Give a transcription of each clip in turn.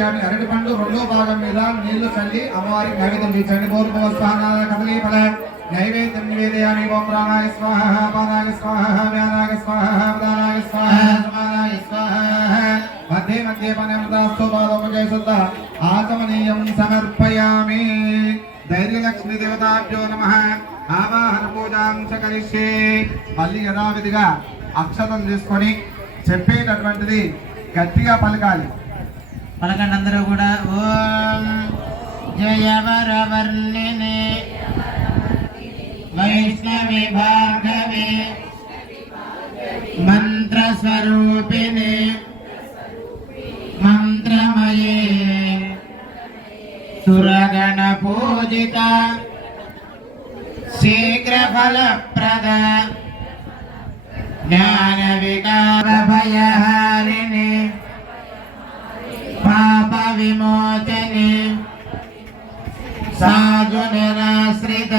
సమర్పయామి అరటి పండు రెండో భాగం మీద నీళ్లు చల్లి అమ్మవారికి నైవేద్యం ఇచ్చండి పూర్వస్థానాల కదలీ ఫల నైవేద్యం నివేదయామి ఓం ప్రాణాయ స్వాహ పానాయ స్వాహ వ్యానాయ స్వాహ ప్రదానాయ స్వాహ సమానాయ స్వాహ మధ్య మధ్య పనమృతాస్తు పాదోపజయ శుద్ధ ఆచమనీయం సమర్పయామి ధైర్యలక్ష్మీ దేవతాభ్యో నమః ఆవాహన పూజాం కరిష్యే మళ్ళీ యథావిధిగా అక్షతం తీసుకొని చెప్పేటటువంటిది గట్టిగా పలకాలి పలకండి అందరూ కూడా ఓం జయవరవర్ణిని వైష్ణవి భార్గవి మంత్రస్వరూపిణి మంత్రమయే సురగణ పూజిత శీఘ్ర ఫలప్రద జ్ఞాన వికార భయహారిణి పాప విమోచని సాధు నిరాశ్రిత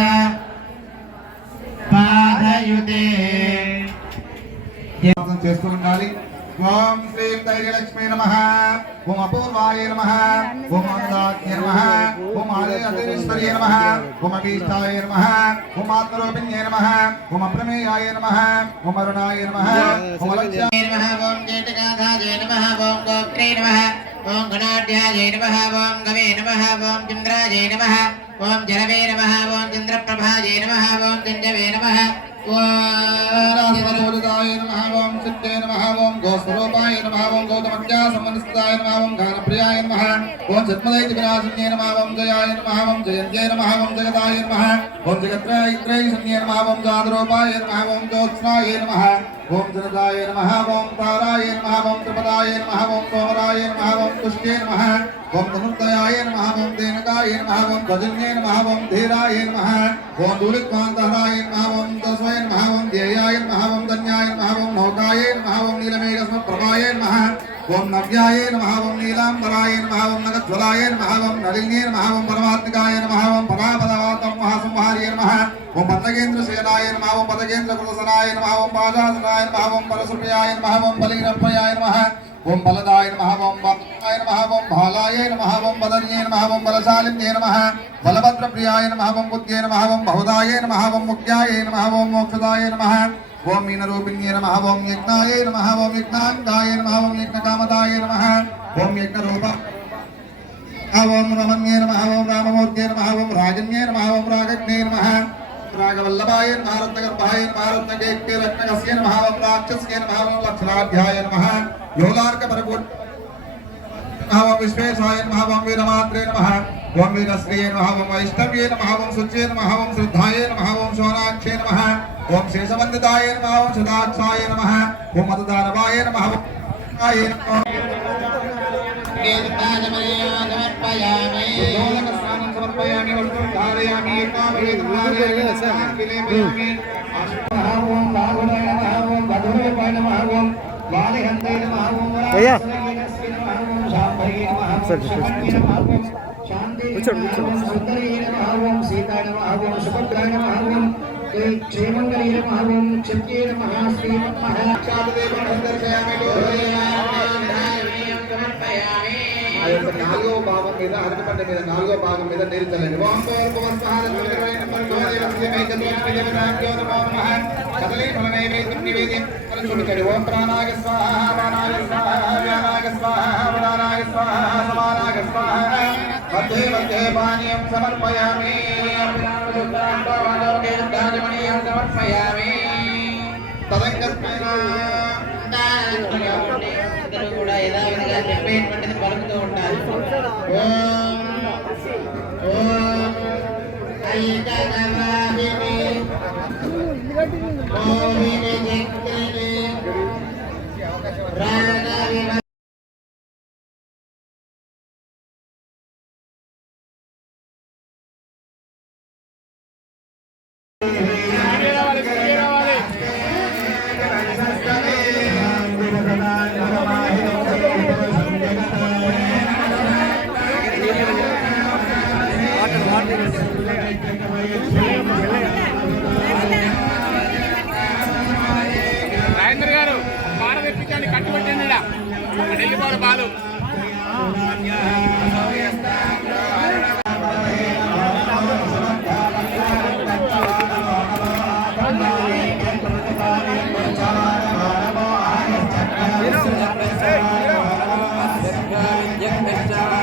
పాదయుతే చేస్తూ ఉండాలి. ఓం శ్రీ ధైర్యలక్ష్మీ నమః ఓం అపూర్వాయ నమః ఓం అందాజ్ఞ నమః ఓం ఆదిశ్వర్య నమః ఓం అభీష్టాయ నమః ఓం ఆత్మరూపిణ్యే నమః ఓం అప్రమేయాయ నమః ఓం అరుణాయ నమః ఓం లక్ష్యాయ నమః ఓం జేతగాధాయ నమః ఓం గోత్రే నమః ఓం గణాఢ్యాయ నమః ఓం గవే నమః ఓం చంద్రాయ నమః ఓం జలవే నమః ఓం చంద్రప్రభాయ నమః ఓం దింజవే నమః ఓం నమః ఓం సిద్ధే నమః ఓం గోస్వరూపాయ నమః ఓం గౌతమత్యా సంవత్సరాయ నమః ఓం గానప్రియాయ నమః ఓం జన్మదైతి వినాశన్యే నమః ఓం జయాయ నమః ఓం జయంత్యే నమః ఓం జగదాయ నమః ఓం జగత్రైత్రైశన్యే నమః ఓం జాతరూపాయ నమః ఓం జ్యోత్స్నాయ నమః ఓం జనదాయ నమః ఓం తారాయ నమః ఓం త్రిపదాయ నమః ఓం సోమరాయ నమః ఓం తుష్టే నమః ఓం ధనుర్దయాయ నమః ఓం దేనకాయ నమః ఓం ధ్వజన్యే నమః ఓం ధీరాయ నమః ఓం దూలిత్వాంతహరాయ నమః ఓం దస్వయ నమః ఓం ధ్యేయాయ నమః ఓం ధన్యాయ నమః ఓం నౌకాయ నమః ఓం నీలమేఘస్మప్రభాయ నమః ఓం నవ్యాయ నమః ఓం నీలాంబరాయ నమః ఓం నగజ్వలాయ నమః ఓం నళిన్యే నమః ఓం పరమాత్మికాయ నమః ఓం పరాపదవాతం మహాసంహార్య నమః ఓం పతగేంద్ర శయనాయ నమః ఓం పతగేంద్ర కృతసనాయ నమః ఓం పాదాసనాయ నమః ఓం పరశుప్రియాయ నమః ఓం బలిరప్పయాయ నమః ఓం బలదాయ నమః ఓం బలాయ నమః ఓం బాలాయ నమః ఓం బదర్యే నమః ఓం బలశాలిన్యే నమః బలభద్రప్రియాయ నమః ఓం బుద్ధ్యే నమః ఓం బహుదాయ నమః ఓం ముఖ్యాయ నమః ఓం మోక్షదాయ నమః ఓం మీనరూపిణ్యే నమః ఓం యజ్ఞాయ నమః ఓం యజ్ఞాంగాయ నమః ఓం యజ్ఞకామదాయ నమః ఓం యజ్ఞరూప ఓం రమణ్యే నమః ఓం రామమూర్తే నమః ఓం రాజన్యే నమః ఓం రాగజ్ఞే నమః రాగవల్లభాయ నమః రత్నగర్భాయ నమః రత్నకేక్కే రత్నకస్య నమః ఓం రాక్షస్యే నమః ఓం లక్షణాధ్యాయ నమః యోగార్క పరపుట్ నమః ఓం విశ్వేశాయ నమః ఓం వీరమాత్రే నమః ఓం వీరశ్రీయే నమః ఓం వైష్ణవ్యే నమః ఓం శుచ్యే నమః ఓం శ్రద్ధాయే నమః ఓం శోనాక్షే నమః ఓం శేషవందితాయ నమః ఓం సదాక్షాయ నమః ఓం మతదానవాయ నమః ఓం ఆయ నమః సమర్పయామి స్నానం సమర్పయామి వస్త్రం ధారయామి ఓం బాహుడాయ నమః ఓం వధూరూపాయ నమః ఓం వాలిహంతాయ నమః ఓం వరాహస్య నమః ఓం శాంభయే నమః ఓం శరణ్యే నమః ఓం శాంతయే నమః ఓం సుందరయే నమః ఓం సీతాయ నమః ఓం సుభద్రాయ నమః ఓం క్షేమంగళే నమః ఓం క్షత్రియే నమః శ్రీమన్మః చాపదేవం దర్శయామి నాలుగో భాగం మీద అరటి పంట మీద నాలుగో భాగం మీద నీరు చల్లండి ఓం ఓం ప్రాణాయ స్వాహ ప్రాణాయ స్వాహ వ్యానాయ స్వాహ వదానాయ స్వాహ సమానాయ స్వాహ మధ్యే మధ్యే పానీయం సమర్పయామి సమర్పయామి కూడా యథావిధిగా చెప్పేటువంటిది పలుకుతూ ఉంటారు. ఓం ఓం ఐకగవాహిని ఓమిని జక్తిని రాగవివ రాజేంద్ర గారు బాల తెప్పించండి కట్టుబట్టండి వెళ్ళిపోవాలి బాలు ॐ